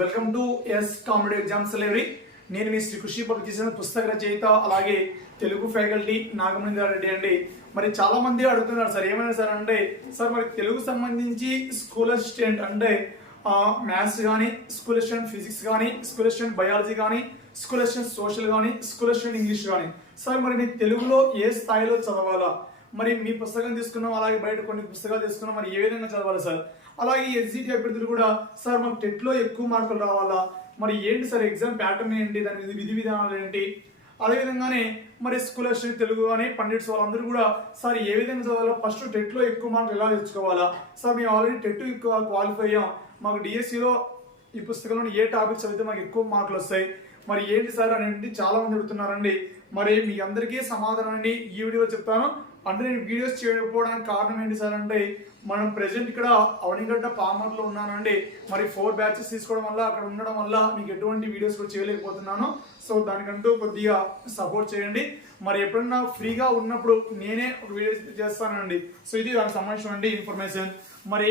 Welcome to S comedy exams salivary నేను మీ శ్రీ కృషి చేసిన పుస్తక రచయిత అలాగే తెలుగు ఫ్యాకల్టీ నాగమేంద్ర రెడ్డి అండి. మరి చాలా మంది అడుగుతున్నారు సార్ ఏమైనా సార్ అంటే సార్ మరి తెలుగు సంబంధించి స్కూల్ అసిస్టెంట్ అంటే మ్యాథ్స్ కానీ స్కూల్ అసిస్టెంట్ ఫిజిక్స్ కానీ స్కూల్ అసిస్టెంట్ బయాలజీ కానీ స్కూల్ అసిస్టెంట్ సోషల్ కానీ స్కూల్ అసిస్టెంట్ ఇంగ్లీష్ కానీ. సార్ మరి నేను తెలుగులో ఏ స్థాయిలో చదవాలా? మరి మీ పుస్తకం తీసుకున్నాం అలాగే బయట కొన్ని పుస్తకాలు తీసుకున్నాం మరి ఏ విధంగా చదవాలి సార్? అలాగే ఎస్జిటి అభ్యర్థులు కూడా సార్ మాకు టెట్లో ఎక్కువ మార్కులు రావాలా? మరి ఏంటి సార్ ఎగ్జామ్ ప్యాటర్న్ ఏంటి? దాని విధి- విధానాలు ఏంటి? అదేవిధంగానే మరి స్కూల్ తెలుగు కానీ పండిట్స్ వాళ్ళందరూ కూడా సార్ ఏ విధంగా చదవాలో ఫస్ట్ టెట్లో ఎక్కువ మార్కులు ఎలా తెచ్చుకోవాలా? సార్ మేము ఆల్రెడీ టెట్ ఎక్కువ క్వాలిఫై అయ్యాం. మాకు డిఎస్సిలో ఈ పుస్తకంలో ఏ టాపిక్స్ చదివితే మాకు ఎక్కువ మార్కులు వస్తాయి. మరి ఏంటి సార్? అని చాలా మంది అడుగుతున్నారండి. మరి మీ అందరికీ సమాధానం అండి ఈ వీడియోలో చెప్తాను. అంటే నేను వీడియోస్ చేయకపోవడానికి కారణం ఏంటి సార్ అంటే మనం ప్రెసెంట్ ఇక్కడ అవనిగడ్డ పామర్లో ఉన్నానండి. మరి ఫోర్ బ్యాచెస్ తీసుకోవడం వల్ల అక్కడ ఉండడం వల్ల మీకు ఎటువంటి వీడియోస్ కూడా చేయలేకపోతున్నాను. సో దానికంటూ కొద్దిగా సపోర్ట్ చేయండి. మరి ఎప్పుడన్నా ఫ్రీగా ఉన్నప్పుడు నేనే ఒక వీడియో చేస్తానండి. సో ఇది దానికి సంబంధించిన ఇన్ఫర్మేషన్ మరి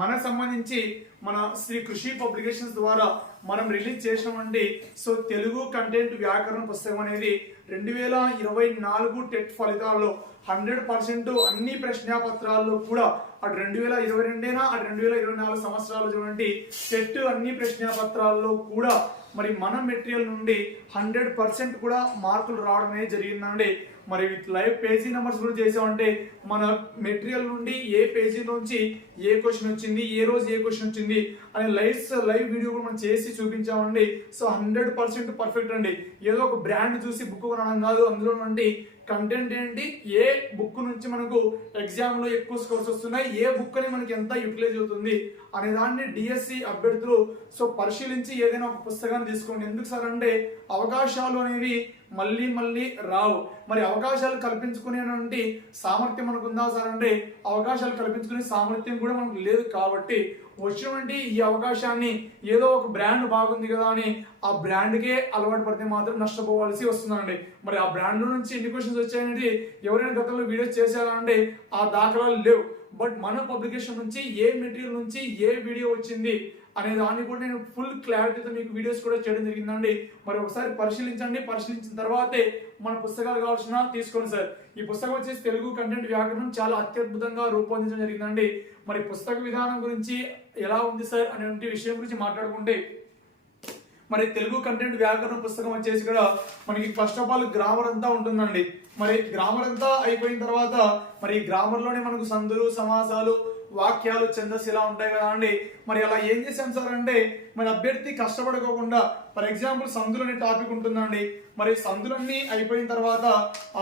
మనకు సంబంధించి మన శ్రీ కృషి పబ్లికేషన్స్ ద్వారా మనం రిలీజ్ చేసామండి సో తెలుగు కంటెంట్ వ్యాకరణ పుస్తకం అనేది రెండు వేల ఇరవై నాలుగు టెట్ ఫలితాల్లో హండ్రెడ్ పర్సెంట్ అన్ని ప్రశ్నాపత్రాల్లో కూడా అటు రెండు వేల ఇరవై రెండేనా అటు రెండు వేల ఇరవై నాలుగు సంవత్సరాలు చూడండి టెట్ అన్ని ప్రశ్నాపత్రాల్లో కూడా మరి మన మెటీరియల్ నుండి హండ్రెడ్ పర్సెంట్ కూడా మార్కులు రావడం అనేది జరిగిందండి. మరి లైవ్ పేజీ నెంబర్స్ కూడా చేసామంటే మన మెటీరియల్ నుండి ఏ పేజీ నుంచి ఏ క్వశ్చన్ వచ్చింది ఏ రోజు ఏ క్వశ్చన్ వచ్చింది అనే లైవ్స్ లైవ్ వీడియో కూడా మనం చేసి చూపించామండి. సో హండ్రెడ్ పర్సెంట్ పర్ఫెక్ట్ అండి. ఏదో ఒక బ్రాండ్ చూసి బుక్ కొనడం కాదు అందులో నుండి కంటెంట్ ఏంటి? ఏ బుక్ నుంచి మనకు ఎగ్జామ్లో ఎక్కువ స్కోర్స్ వస్తున్నాయి? ఏ బుక్ అని మనకి ఎంత యూటిలైజ్ అవుతుంది? అనే దాన్ని డిఎస్సి అభ్యర్థులు సో పరిశీలించి ఏదైనా ఒక పుస్తకాన్ని తీసుకోండి. ఎందుకు సార్ అంటే అవకాశాలు అనేవి మళ్ళీ మళ్ళీ రావు. మరి అవకాశాలు కల్పించుకునేటువంటి సామర్థ్యం మనకు ఉందా సార్ అంటే అవకాశాలు కల్పించుకునే సామర్థ్యం కూడా మనకు లేదు కాబట్టి వచ్చినటువంటి ఈ అవకాశాన్ని ఏదో ఒక బ్రాండ్ బాగుంది కదా అని ఆ బ్రాండ్కే అలవాటు పడితే మాత్రం నష్టపోవాల్సి వస్తుందండి. మరి ఆ బ్రాండ్ నుంచి ఎన్ని క్వశ్చన్స్ వచ్చాయనేది ఎవరైనా గతంలో వీడియోస్ చేశారంటే ఆ దాఖలాలు లేవు. బట్ మన పబ్లికేషన్ నుంచి ఏ మెటీరియల్ నుంచి ఏ వీడియో వచ్చింది అనే దాన్ని కూడా నేను ఫుల్ క్లారిటీతో మీకు వీడియోస్ కూడా చేయడం జరిగిందండి. మరి ఒకసారి పరిశీలించండి. పరిశీలించిన తర్వాతే మన పుస్తకాలు కావాల్సిన తీసుకోండి సార్. ఈ పుస్తకం వచ్చేసి తెలుగు కంటెంట్ వ్యాకరణం చాలా అత్యద్భుతంగా రూపొందించడం జరిగిందండి. మరి పుస్తక విధానం గురించి ఎలా ఉంది సార్ అనే విషయం గురించి మాట్లాడుకుంటే మరి తెలుగు కంటెంట్ వ్యాకరణ పుస్తకం వచ్చేసి కూడా మనకి ఫస్ట్ ఆఫ్ ఆల్ గ్రామర్ అంతా ఉంటుందండి. మరి గ్రామర్ అంతా అయిపోయిన తర్వాత మరి గ్రామర్లోనే మనకు సందులు సమాసాలు వాక్యాలు ఛందస్సు ఇలా ఉంటాయి కదా అండి. మరి అలా ఏం చేశాం సార్ అంటే మరి అభ్యర్థి కష్టపడుకోకుండా ఫర్ ఎగ్జాంపుల్ సందులు అనే టాపిక్ ఉంటుందండి. మరి సందులన్నీ అయిపోయిన తర్వాత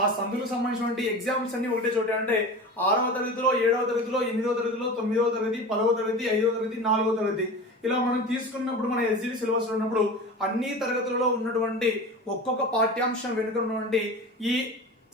ఆ సందులకు సంబంధించినటువంటి ఎగ్జాంపుల్స్ అన్ని ఒకటే చోట అంటే ఆరవ తరగతిలో ఏడవ తరగతిలో ఎనిమిదవ తరగతిలో తొమ్మిదవ తరగతి పదవ తరగతి ఐదవ తరగతి నాలుగవ తరగతి. ఇలా మనం తీసుకున్నప్పుడు మన ఎస్జిటి సిలబస్ ఉన్నప్పుడు అన్ని తరగతులలో ఉన్నటువంటి ఒక్కొక్క పాఠ్యాంశం వెనుక ఉన్నటువంటి ఈ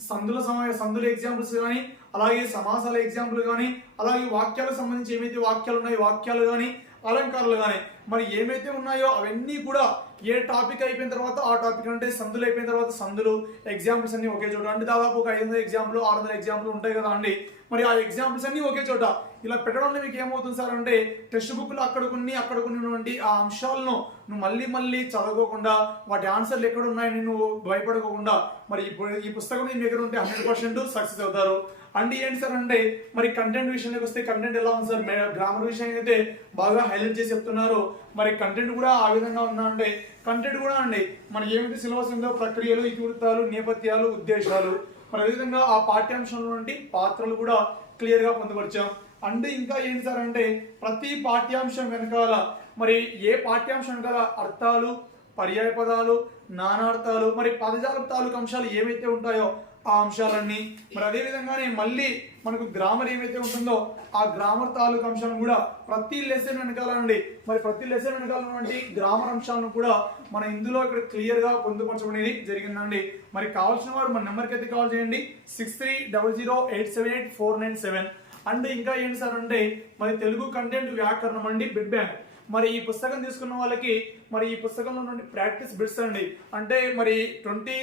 సందుల సమయ సందుల ఎగ్జాంపుల్స్ కానీ అలాగే సమాసాల ఎగ్జాంపుల్ కానీ అలాగే వాక్యాలకు సంబంధించి ఏమైతే వాక్యాలు ఉన్నాయో వాక్యాలు కానీ అలంకారాలు కానీ మరి ఏమైతే ఉన్నాయో అవన్నీ కూడా ఏ టాపిక్ అయిపోయిన తర్వాత ఆ టాపిక్ అంటే సందులు అయిపోయిన తర్వాత సందులు ఎగ్జాంపుల్స్ అన్ని ఒకే చోట. అంటే దాదాపు ఒక ఐదు వందల ఎగ్జాంపుల్ ఆరు వందల ఎగ్జాంపుల్ ఉంటాయి కదా అండి. మరి ఆ ఎగ్జాంపుల్స్ అన్ని ఒకే చోట. ఇలా పెట్టడం వల్ల మీకు ఏమవుతుంది సార్ అంటే టెక్స్ట్ బుక్లు అక్కడ కొన్ని అక్కడ కొన్ని ఆ అంశాలను నువ్వు మళ్ళీ మళ్ళీ చదవకోకుండా వాటి ఆన్సర్లు ఎక్కడ ఉన్నాయని నువ్వు భయపడకోకుండా మరి ఈ పుస్తకం మీ దగ్గర ఉంటే హండ్రెడ్ పర్సెంట్ సక్సెస్ అవుతారు. అండ్ ఏంటి సార్ అంటే మరి కంటెంట్ విషయంలోకి వస్తే కంటెంట్ ఎలా ఉంది సార్? గ్రామర్ విషయం అయితే బాగా హైలైట్ చేసి చెప్తున్నారు. మరి కంటెంట్ కూడా ఆ విధంగా ఉందా అంటే కంటెంట్ కూడా అండి మన ఏమైతే సిలబస్ ఉందో ప్రక్రియలు ఇతివృత్తాలు నేపథ్యాలు ఉద్దేశాలు మరి అదేవిధంగా ఆ పాఠ్యాంశంలో నుండి పాత్రలు కూడా క్లియర్గా పొందుపరిచాం. అండ్ ఇంకా ఏంటి సార్ అంటే ప్రతి పాఠ్యాంశం వెనకాల మరి ఏ పాఠ్యాంశం వెనకాల అర్థాలు పర్యాయ పదాలు నానార్థాలు మరి పదజాల తాలూకు అంశాలు ఏవైతే ఉంటాయో ఆ అంశాలన్నీ. మరి అదేవిధంగానే మళ్ళీ మనకు గ్రామర్ ఏమైతే ఉంటుందో ఆ గ్రామర్ తాలూకు అంశాలను కూడా ప్రతి లెసన్ వెనకాల నుండి మరి ప్రతి లెసన్ వెనకాల నుండి గ్రామర్ అంశాలను కూడా మన ఇందులో ఇక్కడ క్లియర్గా పొందుపరచబడేది జరిగిందండి. మరి కావాల్సిన వారు మన నెంబర్కి అయితే కాల్ చేయండి. Six three double zero eight seven eight four nine seven and ఇంకా ఏంటి సార్ అంటే మరి తెలుగు కంటెంట్ వ్యాకరణం అండి బిడ్ బ్యాంక్ మరి ఈ పుస్తకం తీసుకున్న వాళ్ళకి మరి ఈ పుస్తకంలో నుండి ప్రాక్టీస్ బిట్స్ అండి. అంటే మరి ట్వంటీ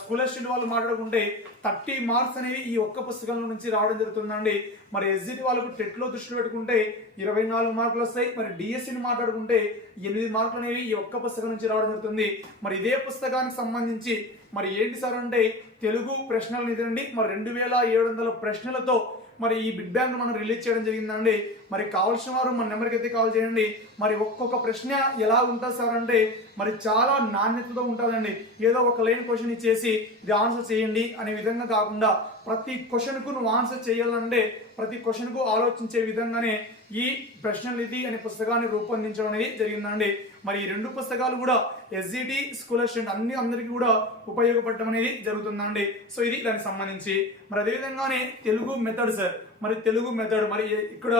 స్కూల్ స్టూడెంట్ వాళ్ళు మాట్లాడుకుంటే థర్టీ మార్క్స్ అనేవి ఈ ఒక్క పుస్తకంలో నుంచి రావడం జరుగుతుందండి. మరి ఎస్జిటి వాళ్ళకు టెట్లో దృష్టి పెట్టుకుంటే ఇరవై నాలుగు మార్కులు వస్తాయి. మరి డిఎస్సిని మాట్లాడుకుంటే ఎనిమిది మార్కులు అనేవి ఈ ఒక్క పుస్తకం నుంచి రావడం జరుగుతుంది. మరి ఇదే పుస్తకానికి సంబంధించి మరి ఏంటి సార్ అంటే తెలుగు ప్రశ్నలు ఇదండి మరి రెండు వేల ఏడు వందల ప్రశ్నలతో మరి ఈ బిగ్ బ్యాంక్ మనం రిలీజ్ చేయడం జరిగిందండి. మరి కావాల్సిన వారు మన నెంబర్కి అయితే కాల్ చేయండి. మరి ఒక్కొక్క ప్రశ్న ఎలా ఉంటుంది సార్ అంటే మరి చాలా నాణ్యతతో ఉంటుందండి. ఏదో ఒక లైన్ క్వశ్చన్ ఇచ్చేసి ఇది ఆన్సర్ చేయండి అనే విధంగా కాకుండా ప్రతి క్వశ్చన్కు నువ్వు ఆన్సర్ చేయాలంటే ప్రతి క్వశ్చన్కు ఆలోచించే విధంగానే ఈ ప్రశ్ననిధి అనే పుస్తకాన్ని రూపొందించడం అనేది జరిగిందండి. మరి ఈ రెండు పుస్తకాలు కూడా ఎస్జిటి స్కూల్ స్టూడెంట్ అన్ని అందరికీ కూడా ఉపయోగపడటం అనేది జరుగుతుందండి. సో ఇది దానికి సంబంధించి. మరి అదేవిధంగానే తెలుగు మెథడ్ సార్ మరి తెలుగు మెథడ్ మరి ఇక్కడ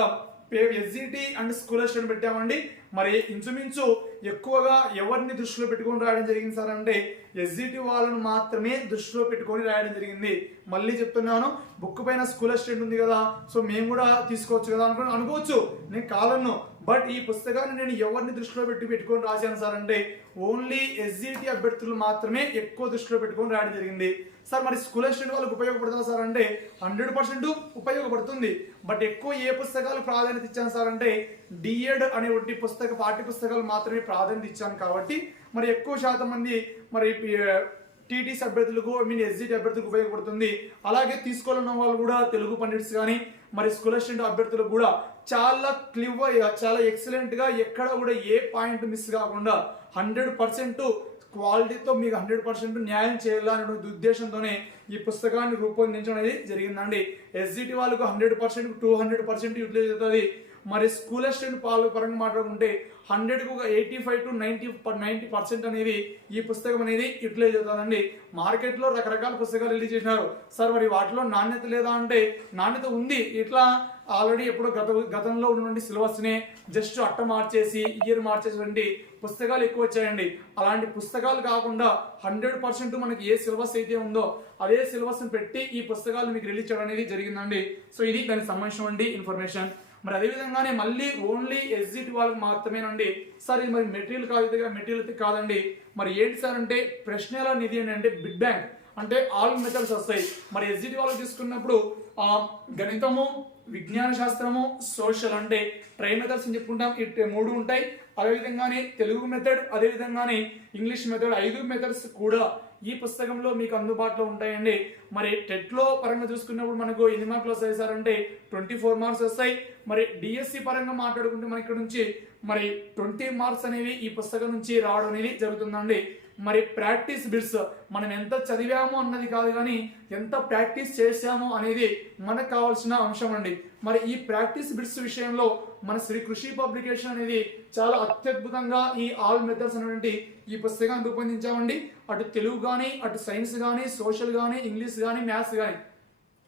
ఎస్జిటి అండ్ స్కూల్ స్టూడెంట్ పెట్టామండి. మరి ఇంచుమించు ఎక్కువగా ఎవరిని దృష్టిలో పెట్టుకొని రాయడం జరిగింది సార్ అంటే ఎస్జిటి వాళ్ళను మాత్రమే దృష్టిలో పెట్టుకొని రాయడం జరిగింది. మళ్ళీ చెప్తున్నాను బుక్ పైన స్కూల్ అసిస్టెంట్ ఉంది కదా సో మేము కూడా తీసుకోవచ్చు కదా అనుకో అనుకోవచ్చు. నేను కాదన్ను బట్ ఈ పుస్తకాన్ని నేను ఎవరిని దృష్టిలో పెట్టి పెట్టుకొని రాశాను సార్ అంటే ఓన్లీ ఎస్జిటి అభ్యర్థులు మాత్రమే ఎక్కువ దృష్టిలో పెట్టుకొని రాయడం జరిగింది. సార్ మరి స్కూల్ అసిస్టెంట్ వాళ్ళకి ఉపయోగపడుతుందా సార్ అంటే హండ్రెడ్ పర్సెంట్ ఉపయోగపడుతుంది. బట్ ఎక్కువ ఏ పుస్తకాలు ప్రాధాన్యత ఇచ్చాను సార్ అంటే డిఎడ్ అనే ఒకటి పుస్తక పాఠ్య పుస్తకాలు మాత్రమే ప్రాధాన్యత ఇచ్చాను కాబట్టి మరి ఎక్కువ శాతం మంది మరి టీటీసీ అభ్యర్థులకు ఐ మీన్ ఎస్జిటి అభ్యర్థులకు ఉపయోగపడుతుంది. అలాగే తీసుకోవాలన్న వాళ్ళు కూడా తెలుగు పండిట్స్ కానీ మరి స్కూల్ స్టూడెంట్ అభ్యర్థులకు కూడా చాలా క్లివ్ చాలా ఎక్సలెంట్గా ఎక్కడ కూడా ఏ పాయింట్ మిస్ కాకుండా హండ్రెడ్ పర్సెంట్ క్వాలిటీతో మీకు హండ్రెడ్ పర్సెంట్ న్యాయం చేయాలనే ఉద్దేశంతోనే ఈ పుస్తకాన్ని రూపొందించడం అనేది జరిగిందండి. ఎస్జిటి వాళ్ళకు hundred percent two hundred percent utilise అవుతుంది. మరి స్కూల్ అసిస్టెంట్ పాలు పరంగా మాట్లాడుకుంటే హండ్రెడ్కు ఒక eighty five to ninety ninety percent అనేది ఈ పుస్తకం అనేది యూటిలైజ్ అవుతుందండి. మార్కెట్లో రకరకాల పుస్తకాలు రిలీజ్ చేసినారు. సార్ మరి వాటిలో నాణ్యత లేదా అంటే నాణ్యత ఉంది. ఇట్లా ఆల్రెడీ ఎప్పుడో గత గతంలో ఉన్నటువంటి సిలబస్ని జస్ట్ అట్ట మార్చేసి ఇయర్ మార్చేసినటువంటి పుస్తకాలు ఎక్కువ వచ్చాయండి. అలాంటి పుస్తకాలు కాకుండా హండ్రెడ్ పర్సెంట్ మనకి ఏ సిలబస్ అయితే ఉందో అదే సిలబస్ని పెట్టి ఈ పుస్తకాలు మీకు రిలీజ్ చేయడం అనేది జరిగిందండి. సో ఇది దానికి సంబంధించినటువంటి ఇన్ఫర్మేషన్. మరి అదేవిధంగానే మళ్ళీ ఓన్లీ ఎగ్జిట్ వాళ్ళకి మాత్రమేనండి సార్ ఇది మరి మెటీరియల్ కాదు దగ్గర మెటీరియల్ కాదండి. మరి ఏంటి సార్ అంటే ప్రశ్నల నిధి అని అంటే బిగ్ బ్యాంక్. అంటే ఆల్ మెథడ్స్ వస్తాయి. మరి ఎస్జిటి వాళ్ళు తీసుకున్నప్పుడు గణితము విజ్ఞాన శాస్త్రము సోషల్ అంటే ట్రై మెథడ్స్ అని చెప్పుకుంటాం. ఈ మూడు ఉంటాయి. అదేవిధంగానే తెలుగు మెథడ్ అదేవిధంగానే ఇంగ్లీష్ మెథడ్ ఐదు మెథడ్స్ కూడా ఈ పుస్తకంలో మీకు అందుబాటులో ఉంటాయండి. మరి టెట్లో పరంగా చూసుకున్నప్పుడు మనకు ఎన్ని మార్కులు వస్తాయి సార్ అంటే ట్వంటీ ఫోర్ మార్క్స్ వస్తాయి. మరి డిఎస్సి పరంగా మాట్లాడుకుంటే మన ఇక్కడ నుంచి మరి ట్వంటీ మార్క్స్ అనేవి ఈ పుస్తకం నుంచి రావడం అనేది జరుగుతుందండి. మరి ప్రాక్టీస్ బిట్స్ మనం ఎంత చదివామో అన్నది కాదు కానీ ఎంత ప్రాక్టీస్ చేశామో అనేది మనకు కావాల్సిన అంశం అండి. మరి ఈ ప్రాక్టీస్ బిట్స్ విషయంలో మన శ్రీ కృషి పబ్లికేషన్ అనేది చాలా అత్యద్భుతంగా ఈ ఆల్ మెథడ్స్ అనేటువంటి ఈ పుస్తకాన్ని రూపొందించామండి. అటు తెలుగు కానీ అటు సైన్స్ కానీ సోషల్ కానీ ఇంగ్లీష్ కానీ మ్యాథ్స్ కానీ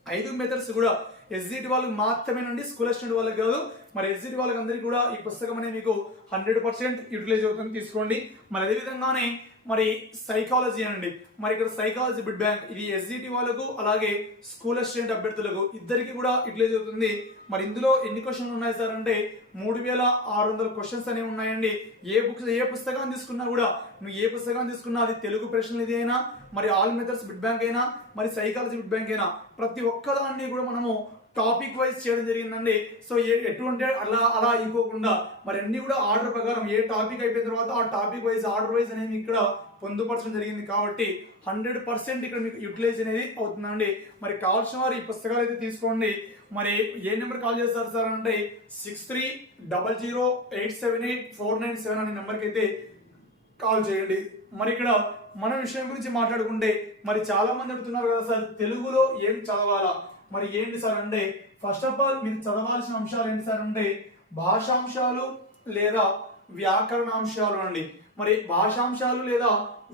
ఐదు మెథడ్స్ కూడా ఎస్జిటి వాళ్ళకి మాత్రమే నుండి స్కూల్ స్టూడెంట్ వాళ్ళకి కాదు మరి ఎస్జిటి వాళ్ళకి అందరికీ కూడా ఈ పుస్తకం అనేది మీకు హండ్రెడ్ పర్సెంట్ యూటిలైజ్ అవుతుంది తీసుకోండి. మరి అదేవిధంగానే మరి సైకాలజీ అండి మరి ఇక్కడ సైకాలజీ బిడ్ బ్యాంక్ ఇది ఎస్జిటి వాళ్ళకు అలాగే స్కూల్ స్టూడెంట్ అభ్యర్థులకు ఇద్దరికి కూడా యూటిలైజ్ అవుతుంది. మరి ఇందులో ఎన్ని క్వశ్చన్లు ఉన్నాయి సార్ అంటే మూడు వేల ఆరు వందల క్వశ్చన్స్ అనేవి ఉన్నాయండి. ఏ బుక్స్ ఏ పుస్తకాన్ని తీసుకున్నా కూడా నువ్వు ఏ పుస్తకాన్ని తీసుకున్నా అది తెలుగు ప్రశ్నలు ఇది అయినా మరి ఆల్ మెథడ్స్ బిడ్ బ్యాంక్ అయినా మరి సైకాలజీ బిడ్ బ్యాంక్ అయినా ప్రతి ఒక్కదాన్ని కూడా మనము టాపిక్ వైజ్ చేయడం జరిగిందండి. సో ఎటువంటి అలా అలా ఇంకోకుండా మరి అన్ని కూడా ఆర్డర్ ప్రకారం ఏ టాపిక్ అయిపోయిన తర్వాత ఆ టాపిక్ వైజ్ ఆర్డర్ వైజ్ అనేది ఇక్కడ పొందుపరచడం జరిగింది. కాబట్టి హండ్రెడ్ పర్సెంట్ ఇక్కడ మీకు యూటిలైజ్ అనేది అవుతుందండి. మరి కావాల్సిన వారు ఈ పుస్తకాలు అయితే తీసుకోండి. మరి ఏ నెంబర్ కాల్ చేస్తారు సార్ అంటే six three double zero eight seven eight four nine seven అనే నెంబర్కి అయితే కాల్ చేయండి. మరి ఇక్కడ మన విషయం గురించి మాట్లాడుకుంటే మరి చాలా మంది అడుగుతున్నారు కదా సార్ తెలుగులో ఏం చదవాలా? మరి ఏంటి సార్ అంటే ఫస్ట్ ఆఫ్ ఆల్ మీరు చదవాల్సిన అంశాలు ఏంటి సార్ అంటే భాషాంశాలు లేదా వ్యాకరణాంశాలు అండి. మరి భాషాంశాలు లేదా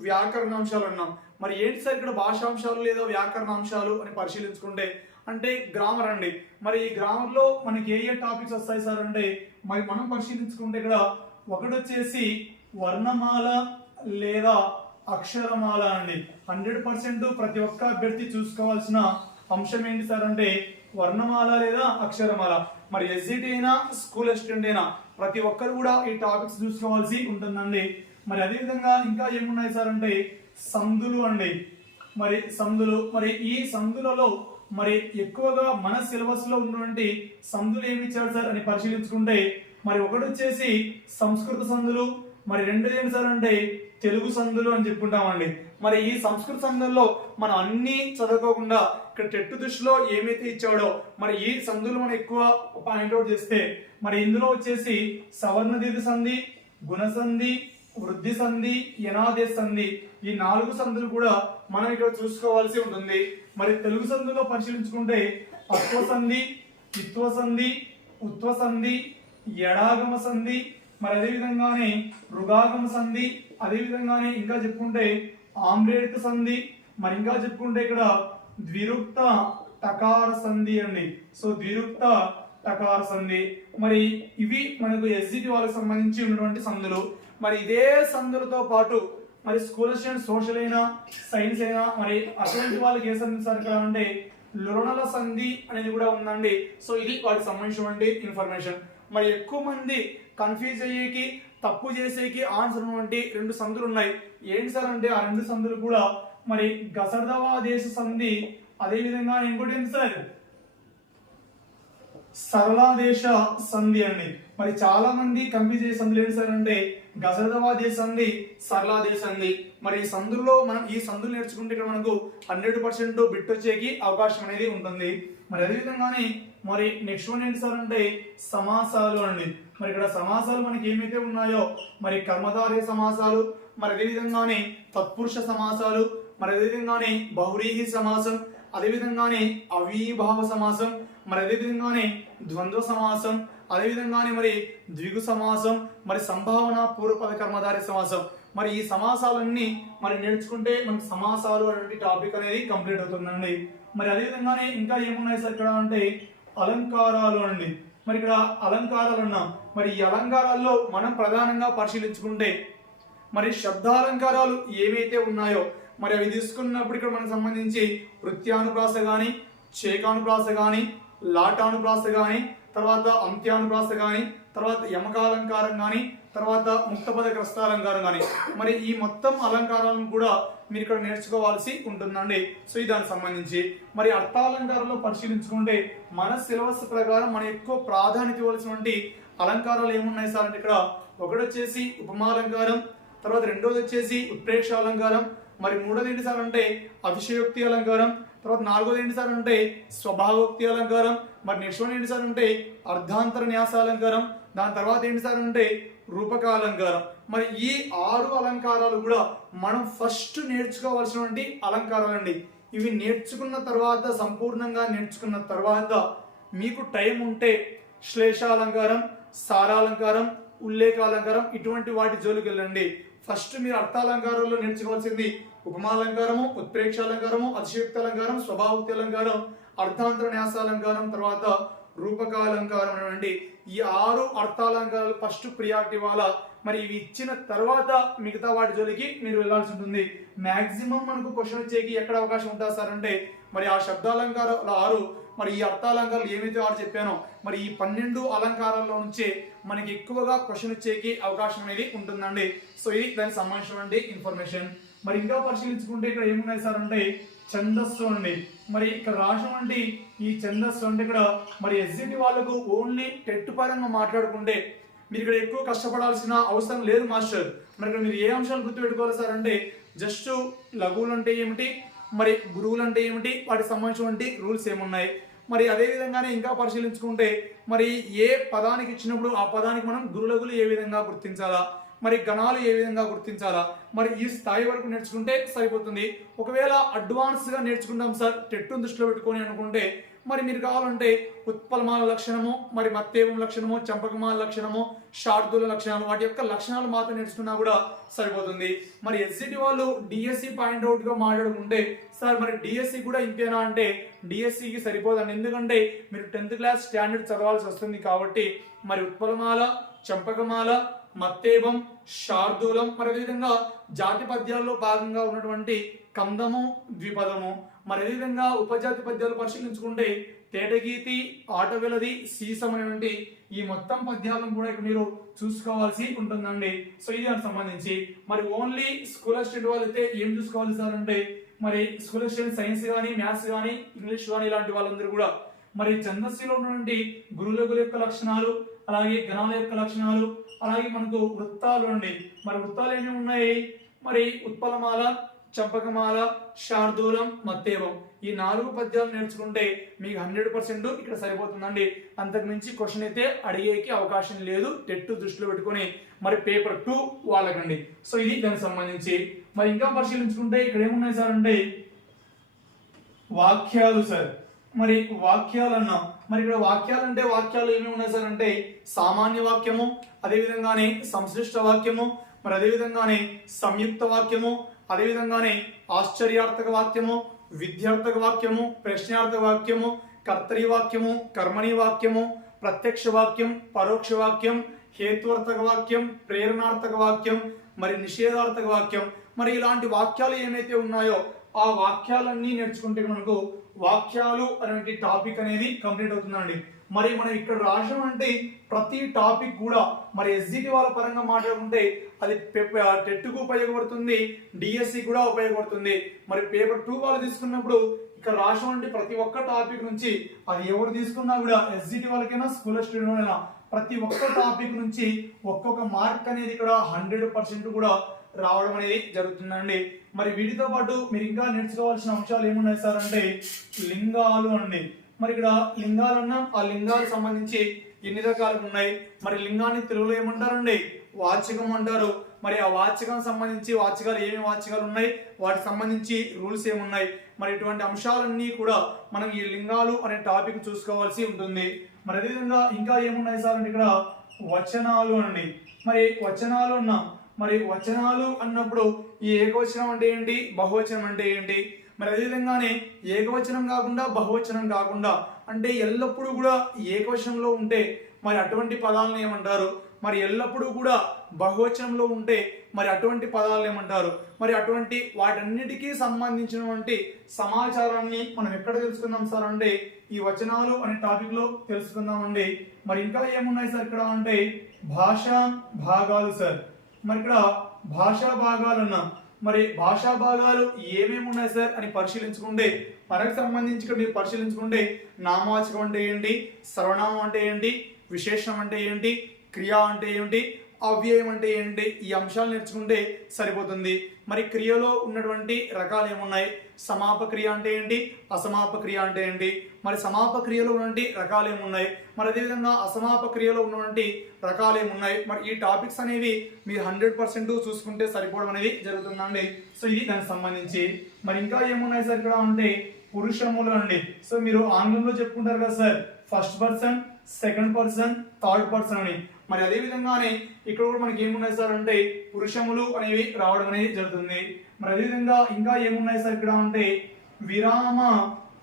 వ్యాకరణాంశాలు అన్నాం. మరి ఏంటి సార్ ఇక్కడ భాషాంశాలు లేదా వ్యాకరణాంశాలు అని పరిశీలించుకుంటే అంటే గ్రామర్ అండి. మరి ఈ గ్రామర్లో మనకి ఏ ఏ టాపిక్స్ వస్తాయి సార్ అంటే మరి మనం పరిశీలించుకుంటే ఇక్కడ ఒకటి వచ్చేసి వర్ణమాల లేదా అక్షరమాల అండి. హండ్రెడ్ పర్సెంట్ ప్రతి ఒక్క అభ్యర్థి చూసుకోవాల్సిన అంశం ఏంటి సార్ అంటే వర్ణమాల లేదా అక్షరమాల? మరి ఎస్జిటి అయినా స్కూల్ అసిస్టెంట్ అయినా ప్రతి ఒక్కరు కూడా ఈ టాపిక్స్ చూసుకోవాల్సి ఉంటుందండి. మరి అదేవిధంగా ఇంకా ఏమున్నాయి సార్ అంటే సందులు అండి. మరి సందులు మరి ఈ సందులలో మరి ఎక్కువగా మన సిలబస్లో ఉన్నటువంటి సందులు ఏమి ఇచ్చారు సార్ అని పరిశీలించుకుంటే మరి ఒకటి వచ్చేసి సంస్కృత సందులు మరి రెండు ఏంటి సార్ అంటే తెలుగు సందులు అని చెప్పుకుంటామండి. మరి ఈ సంస్కృత సంఘంలో మనం అన్ని చదవకోకుండా ఇక్కడ టెట్టు దృష్టిలో ఏమైతే ఇచ్చాడో మరి ఈ సంధులు మనం ఎక్కువ పాయింట్అవుట్ చేస్తే మరి ఇందులో వచ్చేసి సవర్ణ దీర్ఘ సంధి గుణ సంధి వృద్ధి సంధి యనాదేశ సంధి ఈ నాలుగు సంధులు కూడా మనం ఇక్కడ చూసుకోవాల్సి ఉంటుంది. మరి తెలుగు సంధులో పరిశీలించుకుంటే అత్వ సంధి ఇత్వ సంధి ఉత్వ సంధి ఎడాగమ సంధి మరి అదేవిధంగానే రుగాగమ సంధి అదేవిధంగానే ఇంకా చెప్పుకుంటే ఆమ్రేడిత సంధి. మరి ఇంకా చెప్పుకుంటే ఇక్కడ ద్విరుక్త టకార సంధి అండి. సో ద్విరుక్త టకార సంధి. మరి ఇవి మనకు ఎస్జిటి వాళ్ళకి సంబంధించి ఉన్నటువంటి సందులు. మరి ఇదే సందులతో పాటు మరి స్కూల్ స్టూడెంట్ సోషల్ అయినా సైన్స్ అయినా మరి అటువంటి వాళ్ళకి ఏ సంధి సార్ ఇక్కడ అంటే లురణల సంధి అనేది కూడా ఉందండి. సో ఇది వాటికి సంబంధించినటువంటి ఇన్ఫర్మేషన్ మరి ఎక్కువ మంది కన్ఫ్యూజ్ అయ్యేకి తప్పు చేసేకి ఆన్సర్ ఉన్నటువంటి రెండు సందులు ఉన్నాయి. ఏంటి సార్ అంటే ఆ రెండు సందులు కూడా మరి గసర్దవా దేశ సంధి అదే విధంగా ఇంకోటి ఏంటి సార్? సరళాదేశ సంధి అండి. మరి చాలా మంది కన్ఫ్యూజ్ చేసే సంధులు ఏంటి సార్ అంటే గసరదవాదే సంధి సరళాదేశ సంధి. మరి ఈ సంధుల్లో మనం ఈ సందులు నేర్చుకుంటే ఇక్కడ మనకు హండ్రెడ్ పర్సెంట్ బిట్ వచ్చేకి అవకాశం అనేది ఉంటుంది. మరి అదే విధంగానే మరి నెక్స్ట్ వన్ ఏంటి సార్ అంటే సమాసాలు అండి. మరి ఇక్కడ సమాసాలు మనకి ఏమైతే ఉన్నాయో మరి కర్మధారయ సమాసాలు మరి అదే విధంగానే తత్పురుష సమాసాలు మరి అదే విధంగానే బహురీహి సమాసం అదే విధంగానే అవిభావ సమాసం మరి అదే విధంగానే ద్వంద్వ సమాసం అదేవిధంగానే మరి ద్విగు సమాసం మరి సంభావన పూర్వపద కర్మధారి సమాసం. మరి ఈ సమాసాలన్నీ మరి నేర్చుకుంటే మనకి సమాసాలు అనేటువంటి టాపిక్ అనేది కంప్లీట్ అవుతుందండి. మరి అదే విధంగానే ఇంకా ఏమున్నాయి సార్ ఇక్కడ అంటే అలంకారాలు అండి. మరి ఇక్కడ అలంకారాలు అన్నాం మరి ఈ అలంకారాల్లో మనం ప్రధానంగా పరిశీలించుకుంటే మరి శబ్దాలంకారాలు ఏవైతే ఉన్నాయో మరి అవి తీసుకున్నప్పుడు ఇక్కడ మనకు సంబంధించి వృత్యానుప్రాస కానీ చేకానుప్రాస కానీ లాటానుప్రాస కానీ తర్వాత అంత్యానుప్రాస కానీ తర్వాత యమకాలంకారం కానీ తర్వాత ముక్తపద గ్రస్తాలంకారం కానీ మరి ఈ మొత్తం అలంకారాలను కూడా మీరు ఇక్కడ నేర్చుకోవాల్సి ఉంటుందండి. సో ఇది దానికి సంబంధించి మరి అర్థాలంకారంలో పరిశీలించుకుంటే మన సిలబస్ ప్రకారం మనం ఎక్కువ ప్రాధాన్యత ఇవ్వాల్సినటువంటి అలంకారాలు ఏమున్నాయి సార్ అంటే ఇక్కడ ఒకటి వచ్చేసి ఉపమాలంకారం తర్వాత రెండోది వచ్చేసి ఉత్ప్రేక్ష అలంకారం మరి మూడోది ఏంటి సార్ అంటే అతిశయోక్తి అలంకారం తర్వాత నాలుగోది ఏంటి సార్ అంటే స్వభావోక్తి అలంకారం మరి నెక్స్ట్ వన్ ఏంటి సార్ అంటే అర్ధాంతర న్యాస అలంకారం దాని తర్వాత ఏంటి సార్ అంటే రూపక అలంకారం మరి ఈ ఆరు అలంకారాలు కూడా మనం ఫస్ట్ నేర్చుకోవాల్సినటువంటి అలంకారాలు అండి. ఇవి నేర్చుకున్న తర్వాత సంపూర్ణంగా నేర్చుకున్న తర్వాత మీకు టైం ఉంటే శ్లేషాలంకారం సారాలంకారం ఉల్లేఖాలంకారం ఇటువంటి వాటి జోలికి వెళ్ళండి. ఫస్ట్ మీరు అర్థాలంకారంలో నేర్చుకోవాల్సింది ఉపమాలంకారము ఉత్ప్రేక్షాలంకారము అతిశయుక్త అలంకారం స్వభావోక్తి అలంకారం అర్థాంతర న్యాసాలంకారం తర్వాత రూపకాలంకారం అనేటువంటి ఈ ఆరు అర్థాలంకారాలు ఫస్ట్ ప్రియారిటీ వాళ్ళ మరి ఇవి ఇచ్చిన తర్వాత మిగతా వాటి జోలికి మీరు వెళ్ళాల్సి ఉంటుంది. మాక్సిమం మనకు క్వశ్చన్ వచ్చేకి ఎక్కడ అవకాశం ఉంటుంది సార్ అంటే మరి ఆ శబ్దాలంకారాలు ఆరు మరి ఈ అర్థాలంకారాలు ఏమైతే ఆరు చెప్పానో మరి ఈ పన్నెండు అలంకారాల్లో నుంచే మనకి ఎక్కువగా క్వశ్చన్ వచ్చేకి అవకాశం అనేది ఉంటుందండి. సో ఇది దానికి సంబంధించినటువంటి ఇన్ఫర్మేషన్ మరి ఇంకా పరిశీలించుకుంటే ఇక్కడ ఏమున్నాయి సార్ అంటే ఛందస్సు అండి. మరి ఇక్కడ రాష్ట్రం ఈ ఛందస్సు అంటే ఇక్కడ మరి ఎస్జిటి వాళ్ళకు ఓన్లీ టెట్ పరంగా మాట్లాడుకుంటే మీరు ఇక్కడ ఎక్కువ కష్టపడాల్సిన అవసరం లేదు మాస్టర్. మరి ఇక్కడ మీరు ఏ అంశాలు గుర్తుపెట్టుకోవాలి సార్ అంటే జస్ట్ లఘువులు అంటే ఏమిటి? మరి గురువులు అంటే ఏమిటి? వాటికి సంబంధించినటువంటి రూల్స్ ఏమున్నాయి? మరి అదే విధంగానే ఇంకా పరిశీలించుకుంటే మరి ఏ పదానికి ఇచ్చినప్పుడు ఆ పదానికి మనం గురులగులు ఏ విధంగా గుర్తించాలా? మరి గణాలు ఏ విధంగా గుర్తించాలా? మరి ఈ స్థాయి వరకు నేర్చుకుంటే సరిపోతుంది. ఒకవేళ అడ్వాన్స్గా నేర్చుకుంటాం సార్ టెట్టును దృష్టిలో పెట్టుకొని అనుకుంటే మరి మీరు కావాలంటే ఉత్పలమాల లక్షణము మరి మత్తేవం లక్షణము చంపకమాల లక్షణము షార్దుల లక్షణాలు వాటి యొక్క లక్షణాలు మాత్రం నేర్చుకున్నా కూడా సరిపోతుంది. మరి ఎస్సిటి వాళ్ళు డిఎస్సి పాయింట్ అవుట్గా మాట్లాడుకుంటే సార్ మరి డిఎస్సి కూడా ఇంతేనా అంటే డిఎస్సికి సరిపోదండి. ఎందుకంటే మీరు టెన్త్ క్లాస్ స్టాండర్డ్ చదవాల్సి వస్తుంది కాబట్టి మరి ఉత్పలమాల చంపకమాల మత్తేవం శార్దూలం మరి అదేవిధంగా జాతి పద్యాల్లో భాగంగా ఉన్నటువంటి కందము ద్విపదము. మరి అదేవిధంగా ఉపజాతి పద్యాలు పరిశీలించుకుంటే తేటగీతి ఆటవిలది సీసం అనేటువంటి ఈ మొత్తం పద్యాలను కూడా ఇక్కడ మీరు చూసుకోవాల్సి ఉంటుందండి. సో ఇది దానికి సంబంధించి. మరి ఓన్లీ స్కూల్ స్టేట్ వాళ్ళు అయితే ఏం చూసుకోవాలి సార్ అంటే మరి స్కూల్ స్టూడెంట్ సైన్స్ కానీ మ్యాథ్స్ కానీ ఇంగ్లీష్ కానీ ఇలాంటి వాళ్ళందరూ కూడా మరి ఛందస్సులో ఉన్నటువంటి గురులగుల యొక్క లక్షణాలు అలాగే గణాల యొక్క లక్షణాలు అలాగే మనకు వృత్తాలు అండి. మరి వృత్తాలు ఏమేమి ఉన్నాయి? మరి ఉత్పలమాల చంపకమాల శార్దూలం మత్తేవం. ఈ నాలుగు పద్యాలు నేర్చుకుంటే మీకు హండ్రెడ్ పర్సెంట్ ఇక్కడ సరిపోతుందండి. అంతకు మించి క్వశ్చన్ అయితే అడిగేకి అవకాశం లేదు. టెట్టు దృష్టిలో పెట్టుకొని మరి పేపర్ టూ వాళ్ళకండి. సో ఇది దానికి సంబంధించి. మరి ఇంకా పరిశీలించుకుంటే ఇక్కడ ఏమున్నాయి సార్ అంటే వాక్యాలు సార్. మరి వాక్యాలు అన్నాం మరి ఇక్కడ వాక్యాలు అంటే వాక్యాలు ఏమేమి ఉన్నాయి సార్ అంటే సామాన్య వాక్యము అదేవిధంగానే సంశ్లిష్ట వాక్యము మరి అదేవిధంగానే సంయుక్త వాక్యము అదేవిధంగానే ఆశ్చర్యార్థక వాక్యము విద్యార్థక వాక్యము ప్రశ్నార్థక వాక్యము కర్తరి వాక్యము కర్మణి వాక్యము ప్రత్యక్ష వాక్యం పరోక్ష వాక్యం హేత్వర్థక వాక్యం ప్రేరణార్థక వాక్యం మరి నిషేధార్థక వాక్యం. మరి ఇలాంటి వాక్యాలు ఏమైతే ఉన్నాయో ఆ వాక్యాలన్నీ నేర్చుకుంటే మనకు వాక్యాలు అనే టాపిక్ అనేది కంప్లీట్ అవుతుందండి. మరి మనం ఇక్కడ రాష్ట్రం అంటే ప్రతి టాపిక్ కూడా మరి ఎస్జిటి వాళ్ళ పరంగా మాట్లాడుకుంటే అది టెట్కు ఉపయోగపడుతుంది డిఎస్సి కూడా ఉపయోగపడుతుంది. మరి పేపర్ టూ వాళ్ళు తీసుకున్నప్పుడు ఇక్కడ రాష్ట్రం అంటే ప్రతి ఒక్క టాపిక్ నుంచి అది ఎవరు తీసుకున్నా కూడా ఎస్జిటి వాళ్ళకైనా స్కూల్ స్టూడెంట్ అయినా ప్రతి ఒక్క టాపిక్ నుంచి ఒక్కొక్క మార్క్ అనేది ఇక్కడ హండ్రెడ్ పర్సెంట్ కూడా రావడం అనేది జరుగుతుందండి. మరి వీటితో పాటు మీరు ఇంకా నేర్చుకోవాల్సిన అంశాలు ఏమున్నాయి సార్ అంటే లింగాలు అండి. మరి ఇక్కడ లింగాలన్నా ఆ లింగాలకు సంబంధించి ఎన్ని రకాలు ఉన్నాయి? మరి లింగాన్ని తెలుగులో ఏమంటారండి? వాచకం అంటారు. మరి ఆ వాచకం సంబంధించి వాచకాలు ఏమేమి వాచకాలు ఉన్నాయి? వాటికి సంబంధించి రూల్స్ ఏమున్నాయి? మరి ఇటువంటి అంశాలన్నీ కూడా మనం ఈ లింగాలు అనే టాపిక్ చూసుకోవాల్సి ఉంటుంది. మరి అదేవిధంగా ఇంకా ఏమున్నాయి సార్ అంటే ఇక్కడ వచనాలు అండి. మరి వచనాలు అన్నాం. మరి వచనాలు అన్నప్పుడు ఈ ఏకవచనం అంటే ఏంటి? బహువచనం అంటే ఏంటి? మరి అదేవిధంగానే ఏకవచనం కాకుండా బహువచనం కాకుండా అంటే ఎల్లప్పుడూ కూడా ఏకవచనంలో ఉంటే మరి అటువంటి పదాలను ఏమంటారు? మరి ఎల్లప్పుడూ కూడా బహువచనంలో ఉంటే మరి అటువంటి పదాలను ఏమంటారు? మరి అటువంటి వాటన్నిటికీ సంబంధించినటువంటి సమాచారాన్ని మనం ఎక్కడ తెలుసుకుందాం సార్ అంటే ఈ వచనాలు అనే టాపిక్లో తెలుసుకుందామండి. మరి ఇంకా ఏమున్నాయి సార్ ఇక్కడ అంటే భాషా భాగాలు సార్. మరి ఇక్కడ భాషా భాగాలు అన్నాం. మరి భాషా భాగాలు ఏమేమి ఉన్నాయి సార్ అని పరిశీలించుకుంటే మనకు సంబంధించి ఇక్కడ మీరు పరిశీలించుకుంటే నామవాచకం అంటే ఏంటి సర్వనామం అంటే ఏంటి విశేషం అంటే ఏంటి క్రియ అంటే ఏంటి అవ్యయం అంటే ఏంటి ఈ అంశాలు నేర్చుకుంటే సరిపోతుంది. మరి క్రియలో ఉన్నటువంటి రకాలు ఏమున్నాయి? సమాపక్రియ అంటే ఏంటి? అసమాప క్రియ అంటే ఏంటి? మరి సమాప క్రియలో ఉన్నటువంటి రకాలు ఏమున్నాయి? మరి అదేవిధంగా అసమాప క్రియలో ఉన్నటువంటి రకాలు ఏమున్నాయి? మరి ఈ టాపిక్స్ అనేవి మీరు హండ్రెడ్ పర్సెంట్ చూసుకుంటే సరిపోవడం అనేది జరుగుతుందండి. సో ఇది దానికి సంబంధించి. మరి ఇంకా ఏమున్నాయి సార్ ఇక్కడ అంటే పురుషములు అండి. సో మీరు ఆంగ్లంలో చెప్పుకుంటారు కదా sir. First person second person third person అని. మరి అదే విధంగానే ఇక్కడ కూడా మనకి ఏమున్నాయి సార్ అంటే పురుషములు అనేవి రావడం అనేది జరుగుతుంది. మరి అదే విధంగా ఇంకా ఏమున్నాయి సార్ ఇక్కడ అంటే విరామ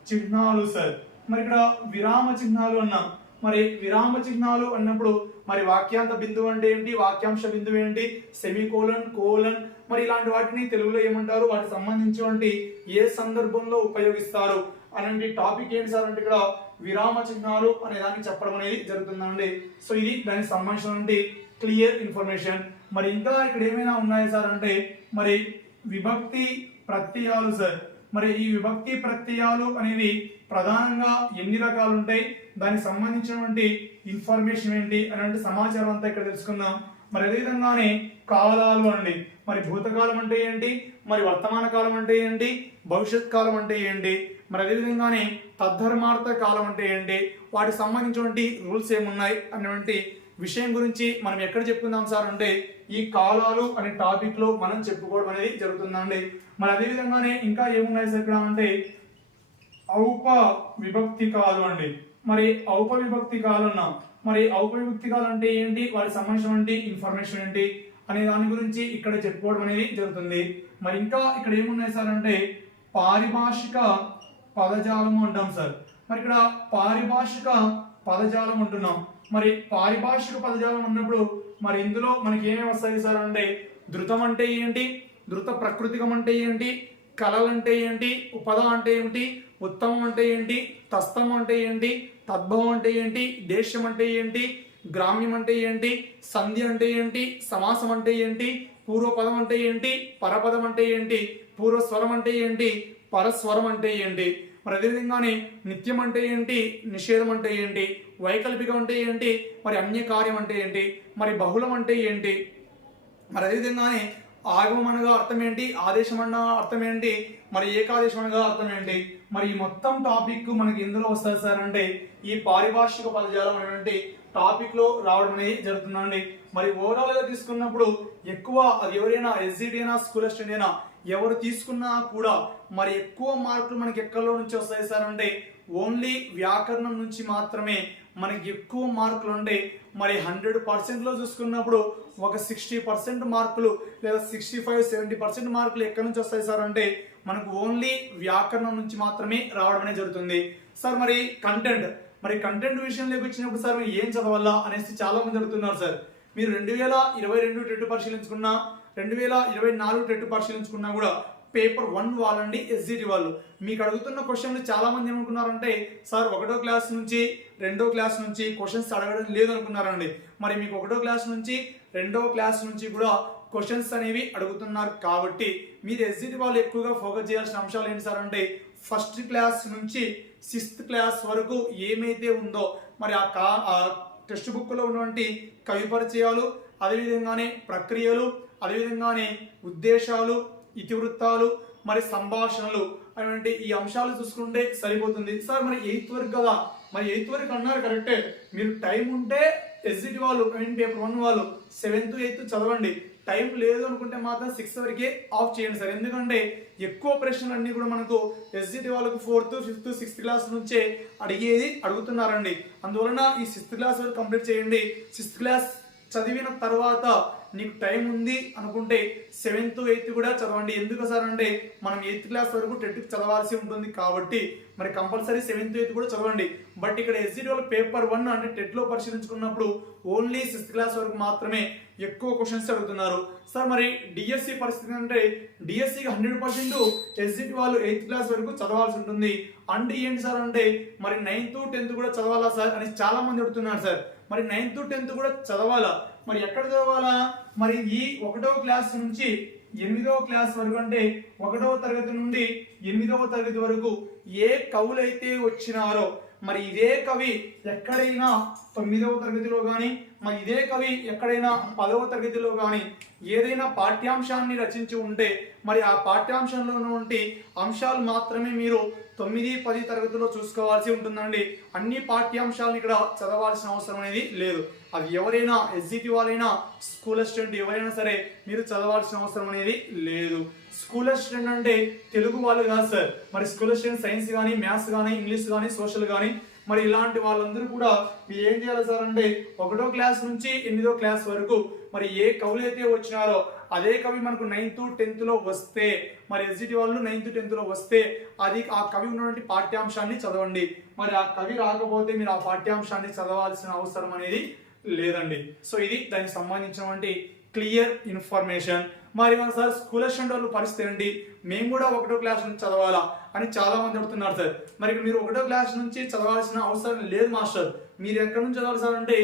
చిహ్నాలు సార్. మరి ఇక్కడ విరామ చిహ్నాలు అన్నాం. మరి విరామ చిహ్నాలు అన్నప్పుడు మరి వాక్యాంత బిందువు అంటే ఏంటి? వాక్యాంశ బిందువు ఏంటి? Semicolon colon. మరి ఇలాంటి వాటిని తెలుగులో ఏమంటారు? వాటికి సంబంధించినటువంటి ఏ సందర్భంలో ఉపయోగిస్తారు? అలాంటి టాపిక్ ఏంటి సార్ అంటే ఇక్కడ విరామ చిహ్నాలు అనే దానికి చెప్పడం అనేది జరుగుతుందండి. సో ఇది దానికి సంబంధించినటువంటి క్లియర్ ఇన్ఫర్మేషన్. మరి ఇంకా ఇక్కడ ఏమైనా ఉన్నాయి సార్ అంటే మరి విభక్తి ప్రత్యయాలు సార్. మరి ఈ విభక్తి ప్రత్యయాలు అనేవి ప్రధానంగా ఎన్ని రకాలు ఉంటాయి? దానికి సంబంధించినటువంటి ఇన్ఫర్మేషన్ ఏంటి? అనేటువంటి సమాచారం అంతా ఇక్కడ తెలుసుకుందాం. మరి అదేవిధంగానే కాలాలు అండి. మరి భూతకాలం అంటే ఏంటి? మరి వర్తమాన కాలం అంటే ఏంటి? భవిష్యత్ కాలం అంటే ఏంటి? మరి అదేవిధంగానే తద్ధర్మార్థ కాలం అంటే ఏంటి? వాటికి సంబంధించినటువంటి రూల్స్ ఏమున్నాయి? అనేటువంటి విషయం గురించి మనం ఎక్కడ చెప్పుకుందాం సార్ అంటే ఈ కాలాలు అనే టాపిక్లో మనం చెప్పుకోవడం అనేది జరుగుతుందండి. మరి అదే విధంగానే ఇంకా ఏమున్నాయి సార్ ఇక్కడ అంటే ఔప విభక్తి కాలు అండి. మరి ఔప విభక్తి కాలు మరి ఔప విభక్తి కాలు అంటే ఏంటి? వాటికి సంబంధించినటువంటి ఇన్ఫర్మేషన్ ఏంటి? అనే దాని గురించి ఇక్కడ చెప్పుకోవడం అనేది జరుగుతుంది. మరి ఇంకా ఇక్కడ ఏమున్నాయి సార్ అంటే పారిభాషిక పదజాలము అంటాం సార్ మరి ఇక్కడ పారిభాషిక పదజాలం అంటున్నాం మరి పారిభాషిక పదజాలం అన్నప్పుడు మరి ఇందులో మనకి ఏమేమి వస్తాయి సార్ అంటే ధృతం అంటే ఏంటి ధృత ప్రకృతికం అంటే ఏంటి కళలు అంటే ఏంటి ఉపద అంటే ఏమిటి ఉత్తమం అంటే ఏంటి తస్తం అంటే ఏంటి తద్భవం అంటే ఏంటి దేశం అంటే ఏంటి గ్రామ్యం అంటే ఏంటి సంధి అంటే ఏంటి సమాసం అంటే ఏంటి పూర్వపదం అంటే ఏంటి పరపదం అంటే ఏంటి పూర్వస్వరం అంటే ఏంటి పరస్వరం అంటే ఏంటి మరి అదేవిధంగానే నిత్యం అంటే ఏంటి? నిషేధం అంటే ఏంటి? వైకల్పికం అంటే ఏంటి? మరి అన్యకార్యం అంటే ఏంటి? మరి బహుళం అంటే ఏంటి? మరి అదేవిధంగానే ఆగమం అనగా అర్థం ఏంటి ఆదేశం అన్న అర్థం ఏంటి మరి ఏకాదేశం అనగా అర్థం ఏంటి మరి ఈ మొత్తం టాపిక్ మనకి ఎందులో వస్తుంది సార్ అంటే ఈ పారిభాషిక పదజాలం అనేటువంటి టాపిక్లో రావడం అనేది జరుగుతుందండి. మరి ఓవరాల్గా తీసుకున్నప్పుడు ఎక్కువ అది ఎవరైనా ఎస్జిటి అయినా స్కూల్ అసిస్టెంట్ అయినా ఎవరు తీసుకున్నా కూడా మరి ఎక్కువ మార్కులు మనకి ఎక్కడలో నుంచి వస్తాయి సార్ అంటే ఓన్లీ వ్యాకరణం నుంచి మాత్రమే మనకి ఎక్కువ మార్కులు ఉండే మరి హండ్రెడ్ పర్సెంట్లో చూసుకున్నప్పుడు ఒక సిక్స్టీ పర్సెంట్ మార్కులు లేదా సిక్స్టీ ఫైవ్ సెవెంటీ పర్సెంట్ మార్కులు ఎక్కడి నుంచి వస్తాయి సార్ అంటే మనకు ఓన్లీ వ్యాకరణం నుంచి మాత్రమే రావడం అనేది జరుగుతుంది. సార్ మరి కంటెంట్ మరి కంటెంట్ విషయంలోకి వచ్చినప్పుడు సార్ ఏం చదవాలా అనేసి చాలా మంది అడుగుతున్నారు సార్. మీరు రెండు వేల ఇరవై రెండు టెట్ పరిశీలించుకున్నా రెండు వేల ఇరవై నాలుగు టెట్ పరిశీలించుకున్నా కూడా పేపర్ వన్ వాళ్ళండి ఎస్జిటి వాళ్ళు. మీకు అడుగుతున్న క్వశ్చన్లు చాలామంది ఏమనుకున్నారంటే సార్ ఒకటో క్లాస్ నుంచి రెండో క్లాస్ నుంచి క్వశ్చన్స్ అడగడం లేదు అనుకున్నారండి. మరి మీకు ఒకటో క్లాస్ నుంచి రెండో క్లాస్ నుంచి కూడా క్వశ్చన్స్ అనేవి అడుగుతున్నారు కాబట్టి మీరు ఎస్జిటి వాళ్ళు ఎక్కువగా ఫోకస్ చేయాల్సిన అంశాలు ఏంటి సార్ అంటే ఫస్ట్ క్లాస్ నుంచి సిక్స్త్ క్లాస్ వరకు ఏమైతే ఉందో మరి ఆ కా టెక్స్ట్ బుక్లో ఉన్నటువంటి కవి పరిచయాలు అదేవిధంగానే ప్రక్రియలు అదేవిధంగానే ఉద్దేశాలు ఇతివృత్తాలు మరి సంభాషణలు అటువంటి ఈ అంశాలు చూసుకుంటే సరిపోతుంది. సార్ మరి ఎయిత్ వరకు కదా? మరి ఎయిత్ వరకు అన్నారు కరెక్టే. మీరు టైం ఉంటే ఎస్జిటి వాళ్ళు మెయిన్ పేపర్ వన్ వాళ్ళు సెవెంత్ ఎయిత్ చదవండి. టైం లేదు అనుకుంటే మాత్రం సిక్స్త్ వరకే ఆఫ్ చేయండి సార్. ఎందుకంటే ఎక్కువ ప్రశ్నలు అన్ని కూడా మనకు ఎస్జిటి వాళ్ళకు ఫోర్త్ ఫిఫ్త్ సిక్స్త్ క్లాస్ నుంచే అడిగేది అడుగుతున్నారండి. అందువలన ఈ సిక్స్త్ క్లాస్ వరకు కంప్లీట్ చేయండి. సిక్స్త్ క్లాస్ చదివిన తర్వాత నీకు టైం ఉంది అనుకుంటే సెవెంత్ ఎయిత్ కూడా చదవండి. ఎందుకు సార్ అంటే మనం ఎయిత్ క్లాస్ వరకు టెట్ చదవాల్సి ఉంటుంది కాబట్టి. మరి కంపల్సరీ సెవెంత్ ఎయిత్ కూడా చదవండి. బట్ ఇక్కడ ఎస్జిటి వాళ్ళు పేపర్ వన్ అంటే టెట్లో పరిశీలించుకున్నప్పుడు ఓన్లీ సిక్స్త్ క్లాస్ వరకు మాత్రమే ఎక్కువ క్వశ్చన్స్ అడుగుతున్నారు. సార్ మరి డిఎస్సి పరిస్థితి అంటే డిఎస్సికి హండ్రెడ్ పర్సెంట్ ఎస్జిటి వాళ్ళు ఎయిత్ క్లాస్ వరకు చదవాల్సి ఉంటుంది. అండ్ ఏంటి సార్ అంటే మరి నైన్త్ టెన్త్ కూడా చదవాలా సార్ అని చాలా మంది అడుగుతున్నారు సార్. మరి నైన్త్ టెన్త్ కూడా చదవాలా? మరి ఎక్కడ చదవాలా? మరి ఈ ఒకటో క్లాస్ నుంచి ఎనిమిదవ క్లాస్ వరకు అంటే ఒకటవ తరగతి నుండి ఎనిమిదవ తరగతి వరకు ఏ కవులైతే వచ్చినారో మరి ఇదే కవి ఎక్కడైనా తొమ్మిదవ తరగతిలో కానీ మరి ఇదే కవి ఎక్కడైనా పదవ తరగతిలో కానీ ఏదైనా పాఠ్యాంశాన్ని రచించి ఉంటే మరి ఆ పాఠ్యాంశంలో ఉన్నటువంటి అంశాలు మాత్రమే మీరు తొమ్మిది పది తరగతిలో చూసుకోవాల్సి ఉంటుందండి. అన్ని పాఠ్యాంశాలను ఇక్కడ చదవాల్సిన అవసరం అనేది లేదు. అది ఎవరైనా ఎస్జిటి వాళ్ళైనా స్కూల్ అసిస్టెంట్ ఎవరైనా సరే మీరు చదవాల్సిన అవసరం అనేది లేదు. స్కూల్ అసిస్టెంట్ అంటే తెలుగు వాళ్ళు కాదు సార్. మరి స్కూల్ అసిస్టెంట్ సైన్స్ కానీ మ్యాథ్స్ కానీ ఇంగ్లీష్ కానీ సోషల్ కానీ మరి ఇలాంటి వాళ్ళందరూ కూడా మీరు ఏం చేయాలి సార్ అంటే ఒకటో క్లాస్ నుంచి ఎనిమిదో క్లాస్ వరకు మరి ఏ కవులు అయితే వచ్చినారో అదే కవి మనకు నైన్త్ టెన్త్లో వస్తే మరి ఎస్జిటి వాళ్ళు నైన్త్ టెన్త్లో వస్తే అది ఆ కవి ఉన్నటువంటి పాఠ్యాంశాన్ని చదవండి. మరి ఆ కవి రాకపోతే మీరు ఆ పాఠ్యాంశాన్ని చదవాల్సిన అవసరం అనేది లేదండి. సో ఇది దానికి సంబంధించినటువంటి క్లియర్ ఇన్ఫర్మేషన్. మరి మన సార్ స్కూల్ అసిస్టెంట్ వాళ్ళు పరిస్థితి ఏంటి? మేము కూడా ఒకటో క్లాస్ నుంచి చదవాలా అని చాలా మంది అడుగుతున్నారు సార్. మరి మీరు ఒకటో క్లాస్ నుంచి చదవాల్సిన అవసరం లేదు మాస్టర్. మీరు ఎక్కడి నుంచి చదవాలి సార్ అంటే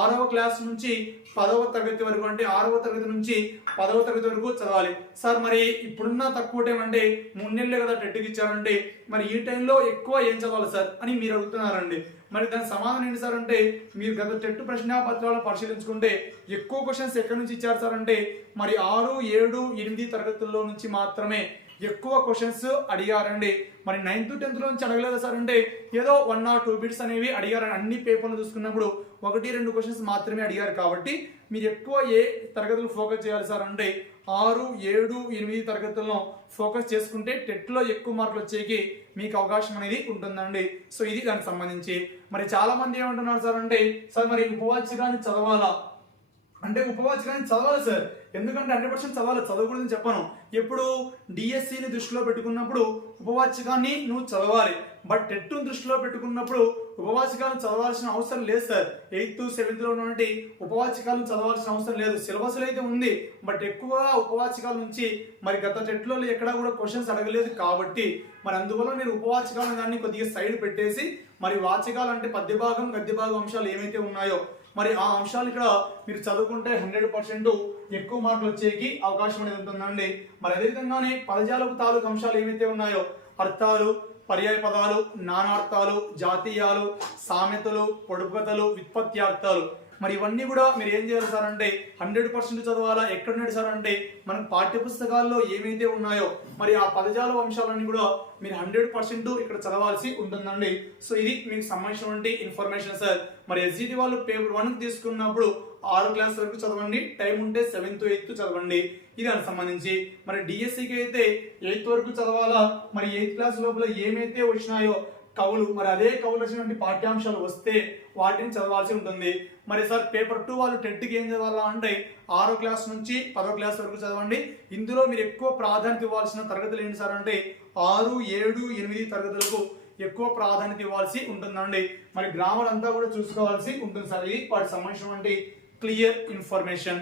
ఆరవ క్లాస్ నుంచి పదవ తరగతి వరకు అంటే ఆరవ తరగతి నుంచి పదవ తరగతి వరకు చదవాలి. సార్ మరి ఇప్పుడున్న తక్కువ టైం అంటే మూడు నెలలే కదా టెట్కి ఇచ్చారంటే మరి ఈ టైంలో ఎక్కువ ఏం చదవాలి సార్ అని మీరు అడుగుతున్నారండి. మరి దాని సమాధానం ఏంటి సార్ అంటే మీరు గత టెట్ ప్రశ్నాపత్రాలు పరిశీలించుకుంటే ఎక్కువ క్వశ్చన్స్ ఎక్కడి నుంచి ఇచ్చారు సార్ అంటే మరి ఆరు ఏడు ఎనిమిది తరగతుల్లో నుంచి మాత్రమే ఎక్కువ క్వశ్చన్స్ అడిగారండి. మరి నైన్త్ టెన్త్ నుంచి అడగలేదు సార్ అంటే ఏదో వన్ ఆర్ టూ బిట్స్ అనేవి అడిగారని అన్ని పేపర్లు చూసుకున్నప్పుడు ఒకటి రెండు క్వశ్చన్స్ మాత్రమే అడిగారు కాబట్టి మీరు ఎక్కువ ఏ తరగతులు ఫోకస్ చేయాలి సార్ అంటే ఆరు ఏడు ఎనిమిది తరగతుల్లో ఫోకస్ చేసుకుంటే టెట్లో ఎక్కువ మార్కులు వచ్చేకి మీకు అవకాశం అనేది ఉంటుందండి. సో ఇది దానికి సంబంధించి. మరి చాలా మంది ఏమంటున్నారు సార్ అంటే సార్ మరి ఉపవాచకాన్ని చదవాలా? అంటే ఉపవాచకాన్ని చదవాలి సార్. ఎందుకంటే హండ్రెడ్ పర్సెంట్ చదవాలి. చదవకూడదని చెప్పను. ఎప్పుడు డిఎస్సిని దృష్టిలో పెట్టుకున్నప్పుడు ఉపవాచకాన్ని నువ్వు చదవాలి. బట్ టెట్ను దృష్టిలో పెట్టుకున్నప్పుడు ఉపవాచకాలను చదవాల్సిన అవసరం లేదు సార్ ఎయిత్ సెవెంత్లో ఉన్నటువంటి ఉపవాచకాలను చదవాల్సిన అవసరం లేదు. సిలబస్లో అయితే ఉంది బట్ ఎక్కువగా ఉపవాచకాల నుంచి మరి గత టెట్లో ఎక్కడా కూడా క్వశ్చన్స్ అడగలేదు కాబట్టి మరి అందువల్ల మీరు ఉపవాచకాలను కానీ కొద్దిగా సైడ్ పెట్టేసి మరి వాచకాలు అంటే పద్యభాగం గద్యభాగం అంశాలు ఏమైతే ఉన్నాయో మరి ఆ అంశాలు ఇక్కడ మీరు చదువుకుంటే హండ్రెడ్ పర్సెంట్ ఎక్కువ మార్కులు వచ్చేకి అవకాశం అనేది ఉంటుందండి. మరి అదేవిధంగానే పదజాలకు తాలూకు అంశాలు ఏమైతే ఉన్నాయో అర్థాలు పర్యాయ పదాలు నానార్థాలు జాతీయాలు సామెతలు పొడుపుకథలు వ్యుత్పత్త్యార్థాలు మరి ఇవన్నీ కూడా మీరు ఏం చేయాలి సార్ అంటే హండ్రెడ్ పర్సెంట్ చదవాలా? ఎక్కడున్నాడు సార్ అంటే మనం పాఠ్య పుస్తకాల్లో ఏమైతే ఉన్నాయో మరి ఆ పదజాల అంశాలన్నీ కూడా మీరు హండ్రెడ్ పర్సెంట్ ఇక్కడ చదవాల్సి ఉంటుందండి. సో ఇది మీకు సంబంధించినటువంటి ఇన్ఫర్మేషన్ సార్. మరి ఎస్జిటి వాళ్ళు పేపర్ వన్ తీసుకున్నప్పుడు ఆరు క్లాస్ వరకు చదవండి. టైం ఉంటే సెవెంత్ ఎయిత్ చదవండి. ఇది దానికి సంబంధించి. మరి డిఎస్సికి అయితే ఎయిత్ వరకు చదవాలా? మరి ఎయిత్ క్లాస్ లోపల ఏమైతే వచ్చినాయో కవులు మరి అదే కవులు వచ్చినటువంటి పాఠ్యాంశాలు వస్తే వాటిని చదవాల్సి ఉంటుంది. మరి సార్ పేపర్ టూ వాళ్ళు టెట్కి ఏం చదవాలా అంటే ఆరో క్లాస్ నుంచి పదో క్లాస్ వరకు చదవండి. ఇందులో మీరు ఎక్కువ ప్రాధాన్యత ఇవ్వాల్సిన తరగతులు ఏంటి సార్ అంటే ఆరు ఏడు ఎనిమిది తరగతులకు ఎక్కువ ప్రాధాన్యత ఇవ్వాల్సి ఉంటుందండి. మరి గ్రామర్ అంతా కూడా చూసుకోవాల్సి ఉంటుంది సార్. ఇది వాటికి సంబంధించినటువంటి క్లియర్ ఇన్ఫర్మేషన్